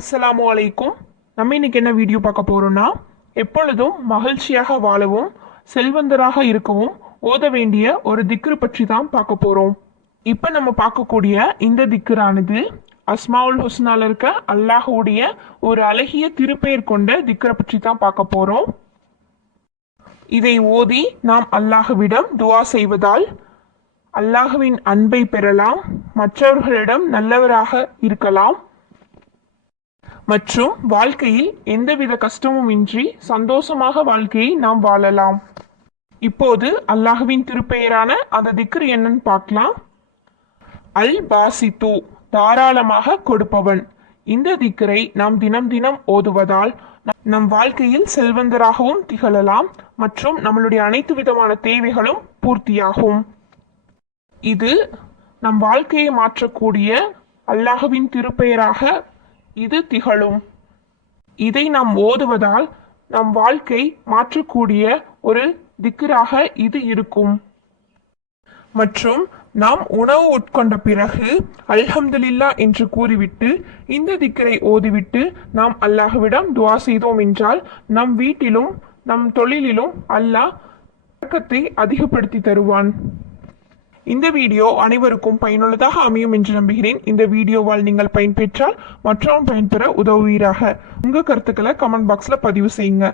அஸ்ஸலாமு அலைக்கும். நம்ம இன்னைக்கு என்ன வீடியோ பார்க்க போகிறோம்னா எப்பொழுதும் மகிழ்ச்சியாக வாழவும் செல்வந்தராக இருக்கவும் ஓத வேண்டிய ஒரு திக்ரு பற்றி தான் பார்க்க போகிறோம் இப்போ நம்ம பார்க்கக்கூடிய இந்த திக்ரானது அஸ்மாவுல் ஹுஸ்னால இருக்க அல்லாஹுடைய ஒரு அழகிய திருப்பெயர் கொண்ட திக்ரை பற்றி தான் பார்க்க போகிறோம் இதை ஓதி நாம் அல்லாஹுவிடம் துவா செய்வதால் அல்லாஹுவின் அன்பை பெறலாம் மற்றவர்களிடம் நல்லவராக இருக்கலாம். மற்றும் வாழ்க்கையில் எந்தவித கஷ்டமும் இன்றி சந்தோஷமாக வாழ்க்கையை நாம் வாழலாம். இப்போது அல்லாஹுவின் திருப்பெயரான அந்த திக்ரு என்னன்னு பார்க்கலாம். அல் பாசித்து தாராளமாக கொடுப்பவன். இந்த திக்கரை நாம் தினம் தினம் ஓதுவதால் நம்- நம் வாழ்க்கையில் செல்வந்தராகவும் திகழலாம் மற்றும் நம்மளுடைய அனைத்து விதமான தேவைகளும் பூர்த்தியாகும். இது நம் வாழ்க்கையை மாற்றக்கூடிய அல்லாஹுவின் திருப்பெயராக இது திகழும். இதை நாம் ஓதுவதால் நம் வாழ்க்கை மாற்றக்கூடிய ஒரு திக்கராக இது இருக்கும். மற்றும் நாம் உணவு உட்கொண்ட பிறகு அல்ஹம்துலில்லா என்று கூறிவிட்டு இந்த திக்கரை ஓதிவிட்டு நாம் அல்லாஹ்விடம் துவா செய்தோம் என்றால் நம் வீட்டிலும் நம் தொழிலிலும் அல்லாஹ் பறக்கத்தை அதிகப்படுத்தி தருவான். இந்த வீடியோ அனைவருக்கும் பயனுள்ளதாக அமையும் என்று நம்புகிறேன். இந்த வீடியோவால் நீங்கள் பயன்பெற்றால் மற்றவரும் பயன்பெற உதவுவீராக. உங்கள் கருத்துக்களை கமெண்ட் பாக்ஸில் பதிவு செய்யுங்க.